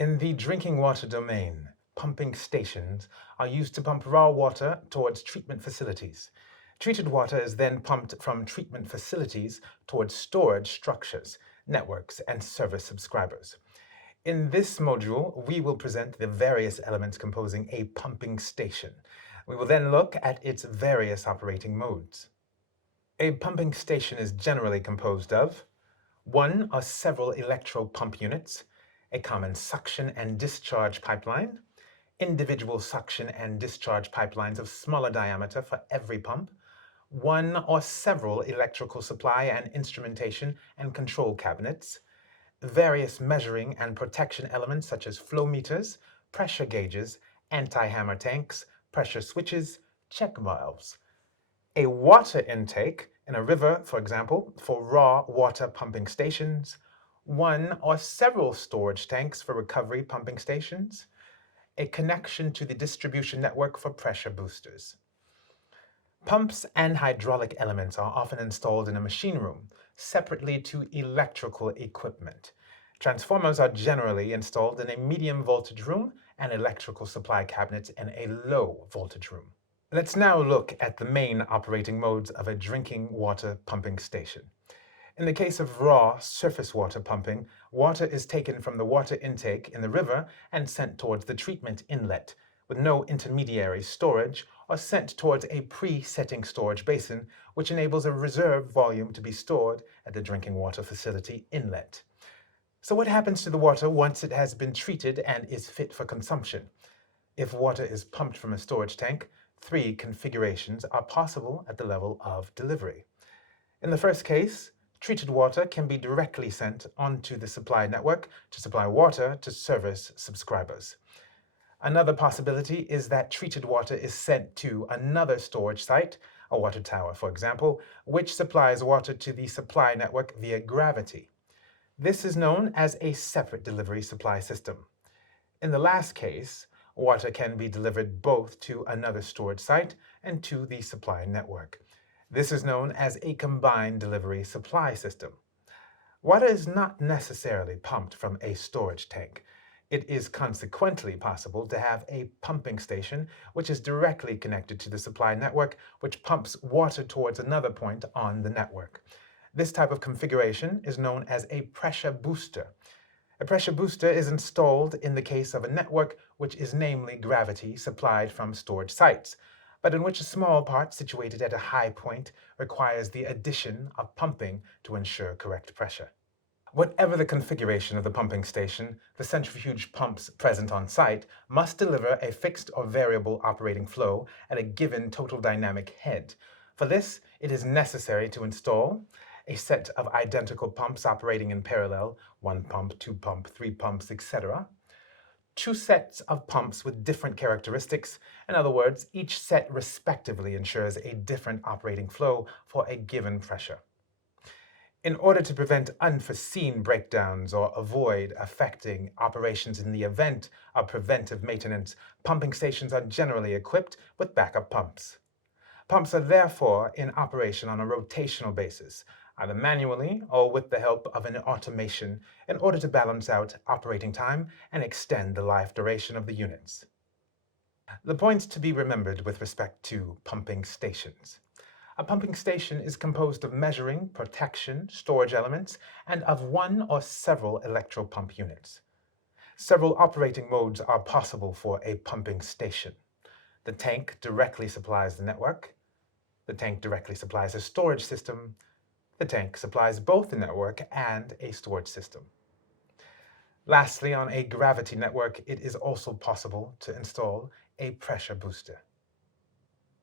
In the drinking water domain, pumping stations are used to pump raw water towards treatment facilities. Treated water is then pumped from treatment facilities towards storage structures, networks, and service subscribers. In this module, we will present the various elements composing a pumping station. We will then look at its various operating modes. A pumping station is generally composed of one or several electro-pump units, a common suction and discharge pipeline, individual suction and discharge pipelines of smaller diameter for every pump, one or several electrical supply and instrumentation and control cabinets, various measuring and protection elements such as flow meters, pressure gauges, anti-hammer tanks, pressure switches, check valves, a water intake in a river, for example, for raw water pumping stations, one or several storage tanks for recovery pumping stations, a connection to the distribution network for pressure boosters. Pumps and hydraulic elements are often installed in a machine room, separately to electrical equipment. Transformers are generally installed in a medium voltage room and electrical supply cabinets in a low voltage room. Let's now look at the main operating modes of a drinking water pumping station. In the case of raw surface water pumping, water is taken from the water intake in the river and sent towards the treatment inlet, with no intermediary storage, or sent towards a pre-setting storage basin, which enables a reserve volume to be stored at the drinking water facility inlet. So what happens to the water once it has been treated and is fit for consumption? If water is pumped from a storage tank, three configurations are possible at the level of delivery. In the first case, treated water can be directly sent onto the supply network to supply water to service subscribers. Another possibility is that treated water is sent to another storage site, a water tower for example, which supplies water to the supply network via gravity. This is known as a separate delivery supply system. In the last case, water can be delivered both to another storage site and to the supply network. This is known as a combined delivery supply system. Water is not necessarily pumped from a storage tank. It is consequently possible to have a pumping station which is directly connected to the supply network, which pumps water towards another point on the network. This type of configuration is known as a pressure booster. A pressure booster is installed in the case of a network which is namely gravity supplied from storage sites, but in which a small part situated at a high point requires the addition of pumping to ensure correct pressure. Whatever the configuration of the pumping station, the centrifuge pumps present on site must deliver a fixed or variable operating flow at a given total dynamic head. For this, it is necessary to install a set of identical pumps operating in parallel, one pump, two pump, three pumps, etc. Two sets of pumps with different characteristics. In other words, each set respectively ensures a different operating flow for a given pressure. In order to prevent unforeseen breakdowns or avoid affecting operations in the event of preventive maintenance, pumping stations are generally equipped with backup pumps. Pumps are therefore in operation on a rotational basis, either manually or with the help of an automation, in order to balance out operating time and extend the life duration of the units. The points to be remembered with respect to pumping stations. A pumping station is composed of measuring, protection, storage elements, and of one or several electro-pump units. Several operating modes are possible for a pumping station. The tank directly supplies the network. The tank directly supplies a storage system. The tank supplies both the network and a storage system. Lastly, on a gravity network, it is also possible to install a pressure booster.